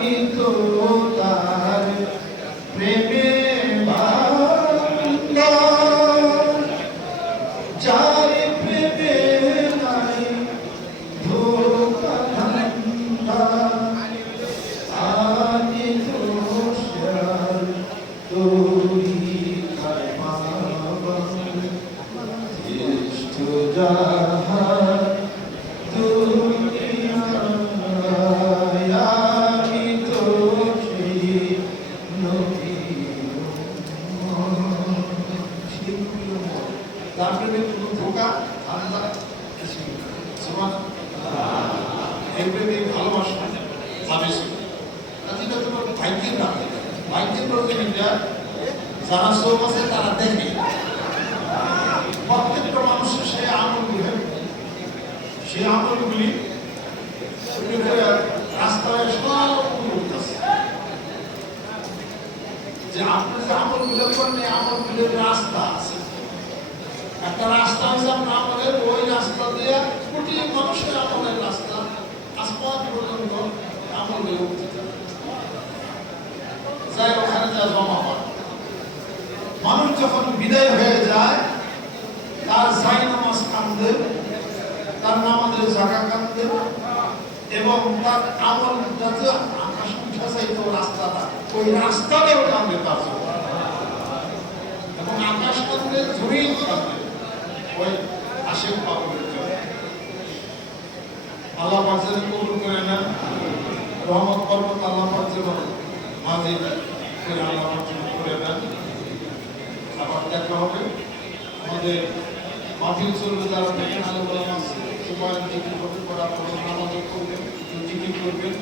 আমি তো তার প্রেমে বান্দা, যার প্রেমে নাই ধোঁকা ধান্দা, আমি দোষার তরিকার পাবন, ইষ্ট যাহার দুনিয়ায়, আমি তো সেই নবীর উম্মত। তার প্রেমে কোনো ধোঁকা ধান্দা কিছু নেই। সুবহানাল্লাহ। এই প্রেমে ভালোবাসা যাবে যেটা তোমার ভাগ্যের না, ভাগ্যের প্রয়োজনীয়তা যারা চোখ আছে তারা দেখে। প্রত্যেকটা মানুষের সেই আমলগুলি, সেই আমলগুলি রাস্তায় সব উঠতেছে, যে আপনার যে আমলগুলো করেন এই আমলগুলির রাস্তা আছে। একটা রাস্তা আছে আপনার আমলের, ওই রাস্তা দিয়ে কোটি মানুষের আমলের রাস্তা আসমান পর্যন্ত আমলগুলো উঠতে যায়, ওখানে যা জমা হয়। মানুষ যখন বিদায় হয়ে যায়, তার জায় নামাজ কান্দে, তার নামাজের জায়গা কান্দে, এবং তার আমল যাতে আকাশ উঠা চাইতো রাস্তাটা, ওই রাস্তাটাও কান্দে তার জন্য, এবং আকাশ কান্দে জমিন কান্দে ওই আশেক পাগলের জন্য। আল্লাহ পাক যেন কবুল করে নেন, রহমত বরকত আল্লাহ পাক যেন মাঝে করে আল্লাহ পাক যেন করে নেন। আবার দেখা হবে আমাদের মাহফিল চলবে, যারা দেখেন আলো বলা মাস সুপার জিকির করতে পারা, নামাজ করবেন, জিকির করবেন।